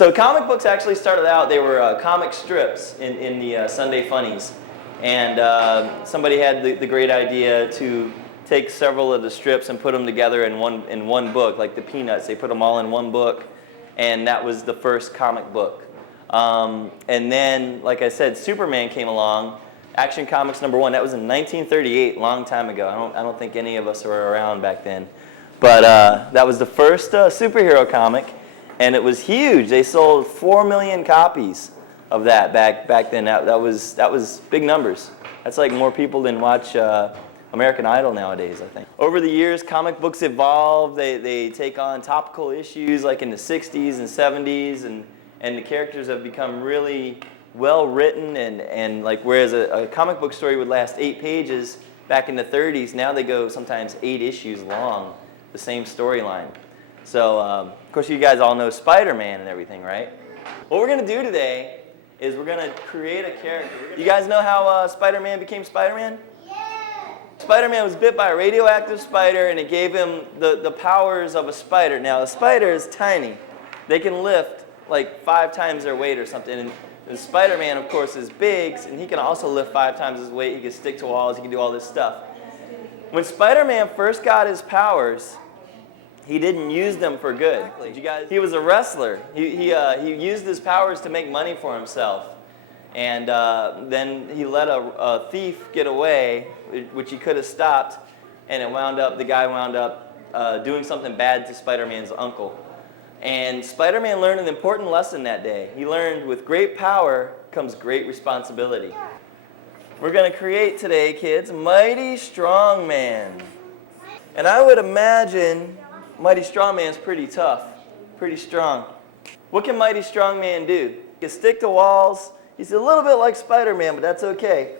So comic books actually started out, they were comic strips in the Sunday Funnies. And somebody had the great idea to take several of the strips and put them together in one book, like the Peanuts. They put them all in one book, and that was the first comic book. And then, like I said, Superman came along, Action Comics #1. That was in 1938, long time ago. I don't think any of us were around back then. But that was the first superhero comic, and it was huge. They sold 4 million copies of that back then. That was big numbers. That's like more people than watch American Idol nowadays, I think. Over the years, comic books evolve. They take on topical issues like in the 60s and 70s, and the characters have become really well written, and like whereas a comic book story would last 8 pages back in the 30s, now they go sometimes 8 issues long, the same storyline. So, of course, you guys all know Spider-Man and everything, right? What we're going to do today is we're going to create a character. You guys know how Spider-Man became Spider-Man? Yeah! Spider-Man was bit by a radioactive spider, and it gave him the powers of a spider. Now, a spider is tiny. They can lift like 5 times their weight or something. And Spider-Man, of course, is big, and he can also lift 5 times his weight. He can stick to walls. He can do all this stuff. When Spider-Man first got his powers, he didn't use them for good. He was a wrestler. He used his powers to make money for himself. And then he let a thief get away, which he could have stopped, and the guy wound up doing something bad to Spider-Man's uncle. And Spider-Man learned an important lesson that day. He learned with great power comes great responsibility. We're going to create today, kids, Mighty Strong Man. And I would imagine Mighty Strong Man's pretty tough, pretty strong. What can Mighty Strong Man do? He can stick to walls. He's a little bit like Spider-Man, but that's okay.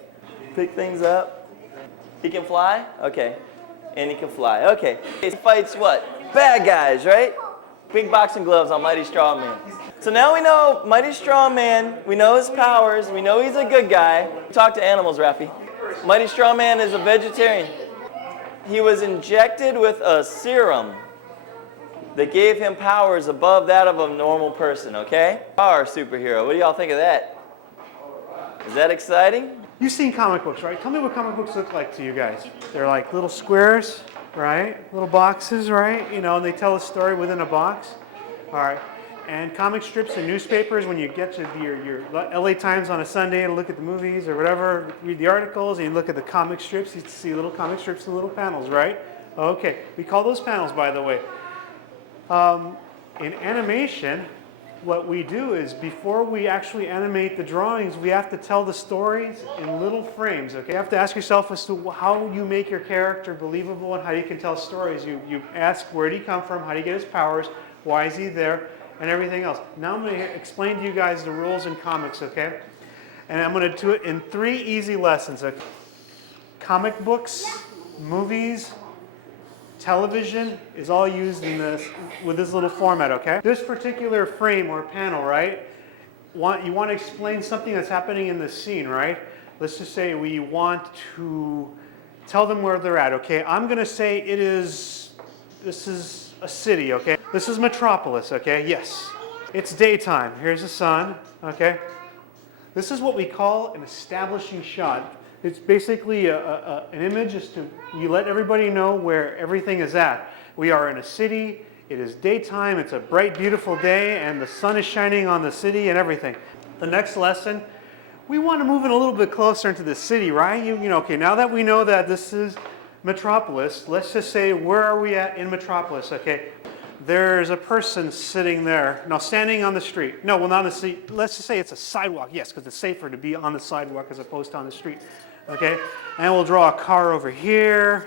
Pick things up. He can fly? Okay. And he can fly. Okay. He fights what? Bad guys, right? Big boxing gloves on Mighty Strong Man. So now we know Mighty Strong Man, we know his powers, we know he's a good guy. Talk to animals, Rafi. Mighty Strong Man is a vegetarian. He was injected with a serum that gave him powers above that of a normal person, okay? Our superhero. What do y'all think of that? Is that exciting? You've seen comic books, right? Tell me what comic books look like to you guys. They're like little squares, right? Little boxes, right? You know, and they tell a story within a box. All right. And comic strips and newspapers, when you get to your LA Times on a Sunday to look at the movies or whatever, read the articles, and you look at the comic strips, you see little comic strips and little panels, right? Okay. We call those panels, by the way. In animation, what we do is before we actually animate the drawings, we have to tell the stories in little frames, okay? You have to ask yourself as to how you make your character believable and how you can tell stories. You ask, where did he come from? How did he get his powers? Why is he there? And everything else. Now I'm going to explain to you guys the rules in comics, okay? And I'm going to do it in 3 easy lessons, okay? Comic books, movies, television is all used in this with this little format, okay? This particular frame or panel, right? You want to explain something that's happening in the scene, right? Let's just say we want to tell them where they're at, okay? I'm going to say this is a city, okay? This is Metropolis, okay? Yes. It's daytime. Here's the sun, okay? This is what we call an establishing shot. It's basically an image is to you let everybody know where everything is at. We are in a city. It is daytime. It's a bright, beautiful day, and the sun is shining on the city and everything. The next lesson, we want to move in a little bit closer into the city, right? You know, okay, now that we know that this is Metropolis, let's just say, where are we at in Metropolis, okay? There's a person sitting there, now standing on the street. No, well, not on the street. Let's just say it's a sidewalk, yes, because it's safer to be on the sidewalk as opposed to on the street, okay? And we'll draw a car over here.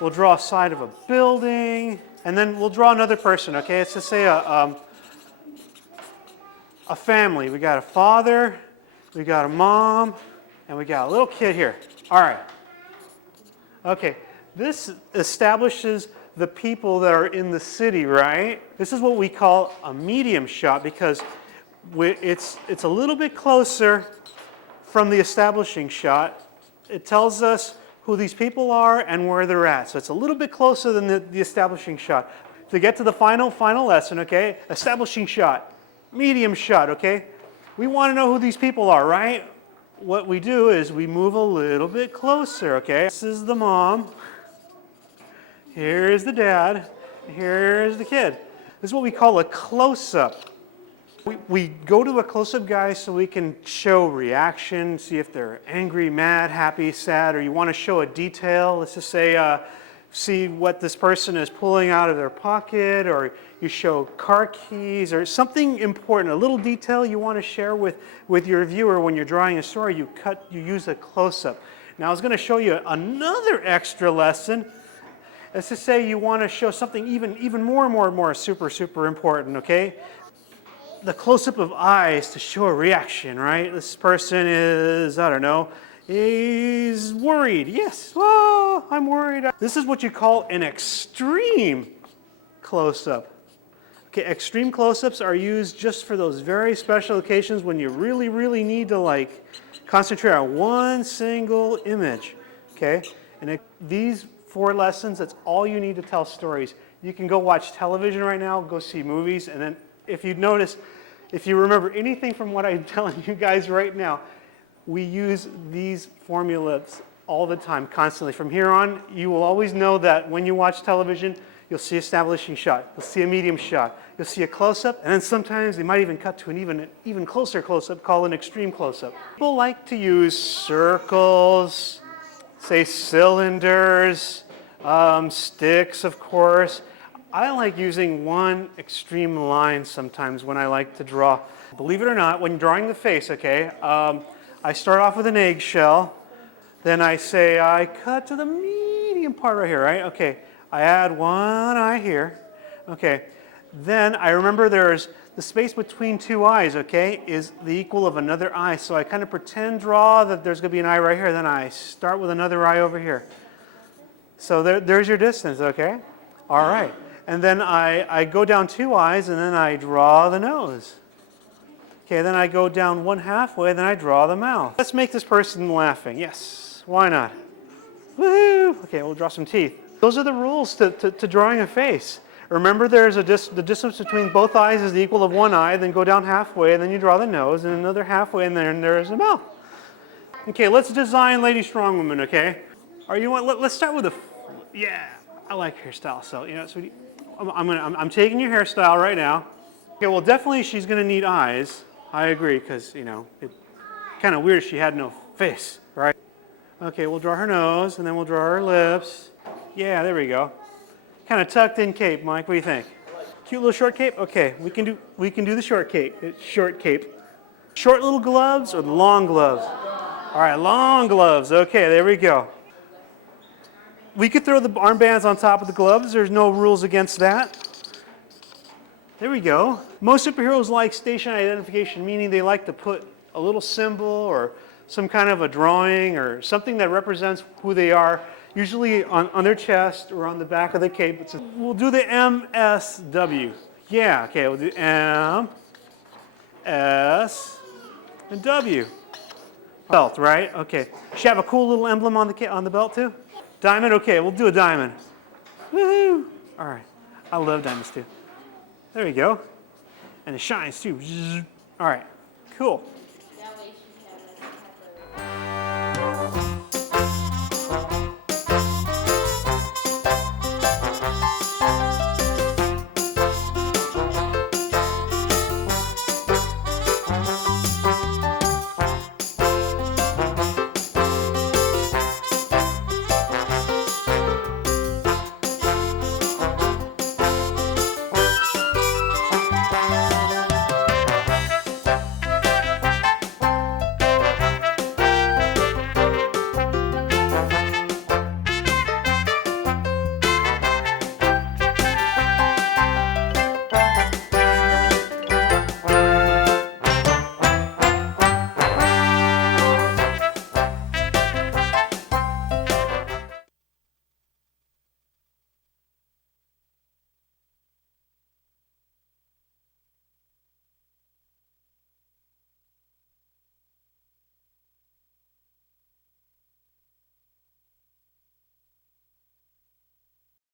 We'll draw a side of a building, and then we'll draw another person, okay? Let's just say a family. We got a father, we got a mom, and we got a little kid here. All right. Okay, this establishes the people that are in the city, right? This is what we call a medium shot because it's a little bit closer from the establishing shot. It tells us who these people are and where they're at. So it's a little bit closer than the establishing shot. To get to the final lesson, okay? Establishing shot. medium shot, okay? We want to know who these people are, right? What we do is we move a little bit closer, okay? This is the mom. Here's the dad. Here's the kid. This is what we call a close-up. We go to a close-up guy so we can show reaction, see if they're angry, mad, happy, sad, or you want to show a detail. Let's just say, see what this person is pulling out of their pocket, or you show car keys, or something important, a little detail you want to share with your viewer when you're drawing a story. You use a close-up. Now I was going to show you another extra lesson. Let's just say you want to show something even more super important, okay? The close-up of eyes to show a reaction, right? This person is, I don't know, he's worried. Yes, oh, I'm worried. This is what you call an extreme close-up. Okay, extreme close-ups are used just for those very special occasions when you really need to like concentrate on one single image, okay? And these 4 lessons, that's all you need to tell stories. You can go watch television right now, go see movies, and then if you notice, if you remember anything from what I'm telling you guys right now, we use these formulas all the time, constantly. From here on, you will always know that when you watch television, you'll see establishing shot, you'll see a medium shot, you'll see a close-up, and then sometimes they might even cut to an even closer close-up called an extreme close-up. People like to use circles, say cylinders, sticks, of course. I like using one extreme line sometimes when I like to draw. Believe it or not, when drawing the face, okay, I start off with an eggshell, then I say I cut to the medium part right here, right? Okay, I add one eye here, okay. Then I remember there's the space between 2 eyes, okay, is the equal of another eye. So I kind of pretend draw that there's going to be an eye right here, then I start with another eye over here. So there's your distance, okay? All right. And then I go down 2 eyes, and then I draw the nose. Okay, then I go down 1 halfway, then I draw the mouth. Let's make this person laughing. Yes, why not? Woohoo! Okay, we'll draw some teeth. Those are the rules to drawing a face. Remember, there's the distance between both eyes is the equal of 1 eye, then go down halfway, and then you draw the nose, and another halfway, and then there's the mouth. Okay, let's design Lady Strongwoman, okay? Or you want, let's start with yeah, I like hairstyle, so, you know, sweetie. I'm taking your hairstyle right now. Okay, well, definitely she's going to need eyes. I agree, because, you know, it's kind of weird if she had no face, right? Okay, we'll draw her nose, and then we'll draw her lips. Yeah, there we go. Kind of tucked in cape, Mike. What do you think? Cute little short cape? Okay, we can do the short cape. Short cape. Short little gloves or the long gloves? All right, long gloves. Okay, there we go. We could throw the armbands on top of the gloves. There's no rules against that. There we go. Most superheroes like station identification, meaning they like to put a little symbol or some kind of a drawing or something that represents who they are, usually on their chest or on the back of the cape. We'll do the MSW. Yeah, okay, we'll do M, S, and W. Belt, right? Okay. Should have a cool little emblem on the belt too? Diamond? Okay, we'll do a diamond. Woohoo! All right. I love diamonds too. There we go. And it shines too. All right. Cool.